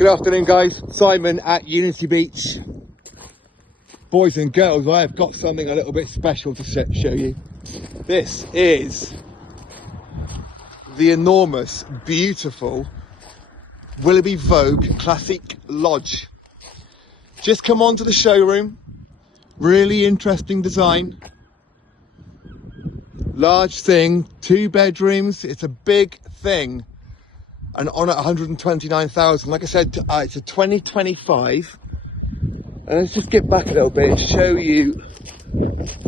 Good afternoon, guys. Simon at Unity Beach. Boys and girls, I have got something a little bit special to show you. This is the enormous, beautiful Willerby Vogue Classique Lodge. Just come on to the showroom. Really interesting design. Large thing, 2 bedrooms. It's a big thing. And on at 129,000. Like I said, it's a 2025. And let's just get back a little bit and show you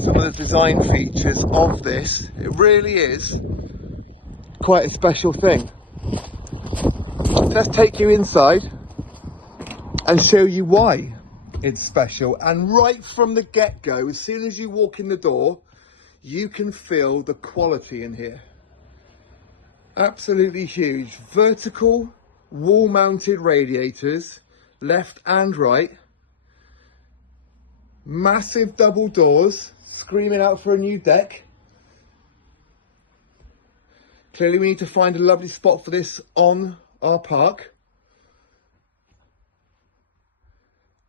some of the design features of this. It really is quite a special thing. Let's take you inside and show you why it's special. And right from the get-go, as soon as you walk in the door, you can feel the quality in here. Absolutely huge. Vertical wall-mounted radiators, left and right. Massive double doors, screaming out for a new deck. Clearly we need to find a lovely spot for this on our park.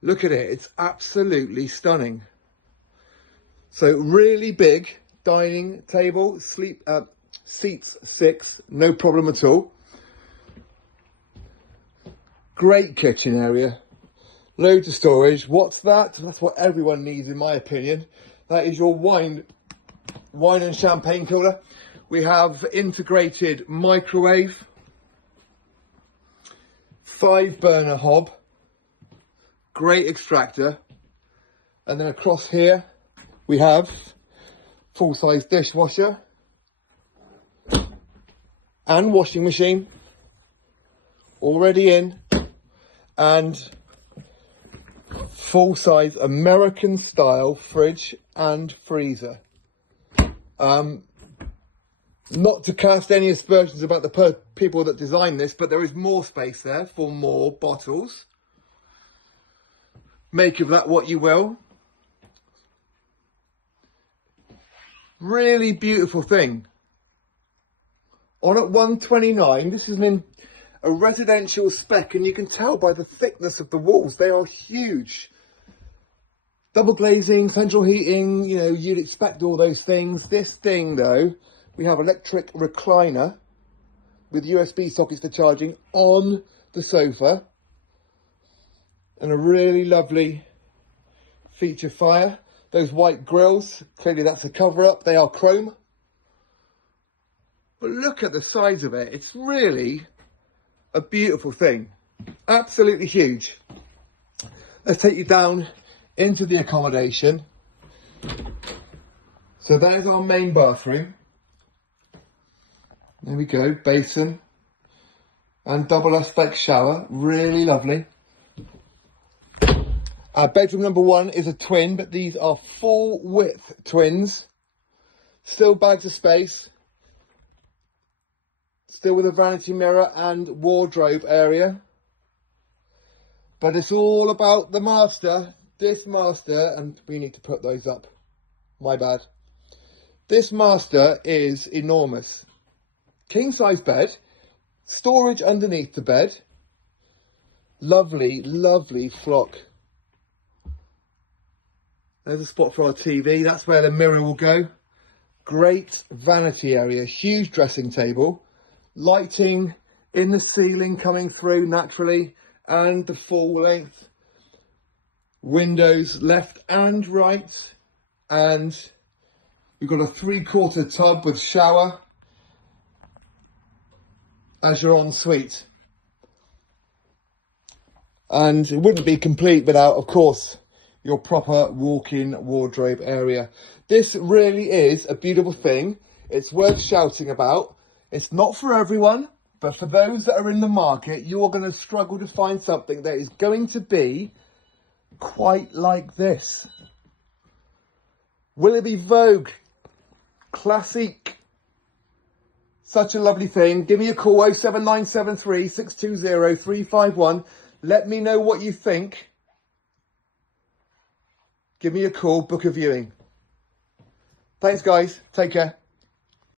Look at it, it's absolutely stunning. So really big dining table, seats 6, no problem at all. Great kitchen area, loads of storage. What's that? That's what everyone needs, in my opinion. That is your wine and champagne cooler. We have integrated microwave, 5-burner hob, great extractor, and then across here we have full-size dishwasher and washing machine already in, and full-size American style fridge and freezer. Not to cast any aspersions about the people that designed this, but there is more space there for more bottles. Make of that what you will. Really beautiful thing. On at 129, this is a residential spec, and you can tell by the thickness of the walls, they are huge. Double glazing, central heating, you know, you'd expect all those things. This thing though, we have electric recliner with USB sockets for charging on the sofa, and a really lovely feature fire. Those white grills, clearly that's a cover up, they are chrome. But look at the size of it, it's really a beautiful thing. Absolutely huge. Let's take you down into the accommodation. So there's our main bathroom. There we go, basin and double aspect shower, really lovely. Bedroom number 1 is a twin, but these are full width twins. Still bags of space. Still with a vanity mirror and wardrobe area. But it's all about the master, this master, and we need to put those up. My bad. This master is enormous. King size bed, storage underneath the bed. Lovely, lovely flock. There's a spot for our TV, that's where the mirror will go. Great vanity area, huge dressing table. Lighting in the ceiling coming through naturally, and the full length windows left and right, and we've got a 3/4 tub with shower as your ensuite. And it wouldn't be complete without, of course, your proper walk-in wardrobe area. This really is a beautiful thing. It's worth shouting about. It's not for everyone, but for those that are in the market, you are going to struggle to find something that is going to be quite like this. Willerby Vogue Classique. Such a lovely thing. Give me a call, 07973 620 351. Let me know what you think. Give me a call, book a viewing. Thanks, guys. Take care.